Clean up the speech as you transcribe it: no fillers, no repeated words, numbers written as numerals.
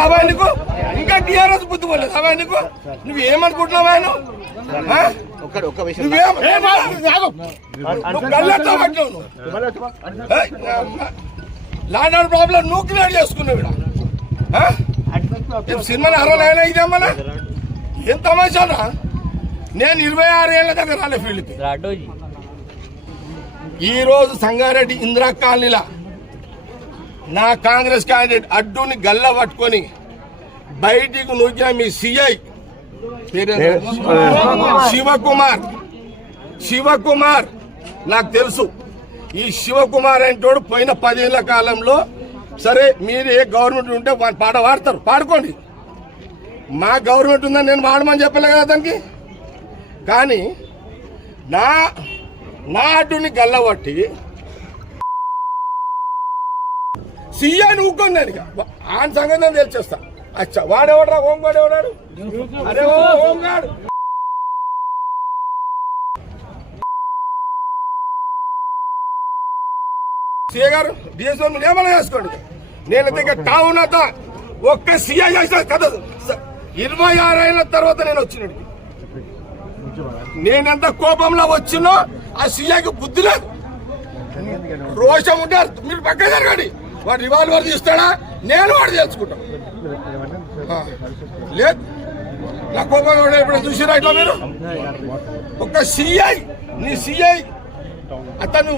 రావా నీకు ఇంకా టీఆర్ఎస్ బుద్ధి పోలేదు రావా నీకు నువ్వేమనుకుంటున్నావా ల్యాండ్ ఆర్డర్ ప్రాబ్లం నువ్వు క్లియర్ చేసుకున్నావు ఇక్కడ సినిమాని అరవైనా ఇదేమన్నా ఏం తమాషానా నేను 26 ఏళ్ల దగ్గర రాలే ఫీల్డ్కి ఈరోజు సంగారెడ్డి ఇందిరా కాలనీలా నా కాంగ్రెస్ క్యాండిడేట్ అడ్డుని గల్ల పట్టుకొని బయటికి నూకిన మీ సిఐ శివకుమార్ నాకు తెలుసు. ఈ శివకుమార్ అంటోడు పోయిన 10 ఏళ్ల కాలంలో సరే మీరు ఏ గవర్నమెంట్ ఉంటే పాట పాడతారు పాడుకోండి, మా గవర్నమెంట్ ఉందని నేను పాడమని చెప్పలే కదా దానికి. కానీ నా అడ్డుని గల్లబట్టి సీఐని ఊక్కొని దానికి ఆయన సంగతి నేను తెలిచేస్తా. అచ్చా వాడేవాడు హోంగాడు ఎవడాడు అరే హోంగాడు సీఏ గారు డిఎస్ఓ మీరు ఏమైనా చేసుకోండి. నేనైతే ఇంకా టౌన్ అంతా ఒక్క సీఐ చేసిన కథ 26 ఏళ్ళ తర్వాత నేను వచ్చినట్టు నేనెంత కోపంలో వచ్చినో ఆ సీఐకి బుద్ధి లేదు, రోషం ఉంటే మీరు పక్క జరగండి. వాడు రివాల్వర్ తీస్తాడా నేను వాడు తెలుసుకుంటాను. లేదు నా కోపం ఇప్పుడు చూసిరా ఇట్లా మీరు ఒక సిఐ నీ సిఐ అతను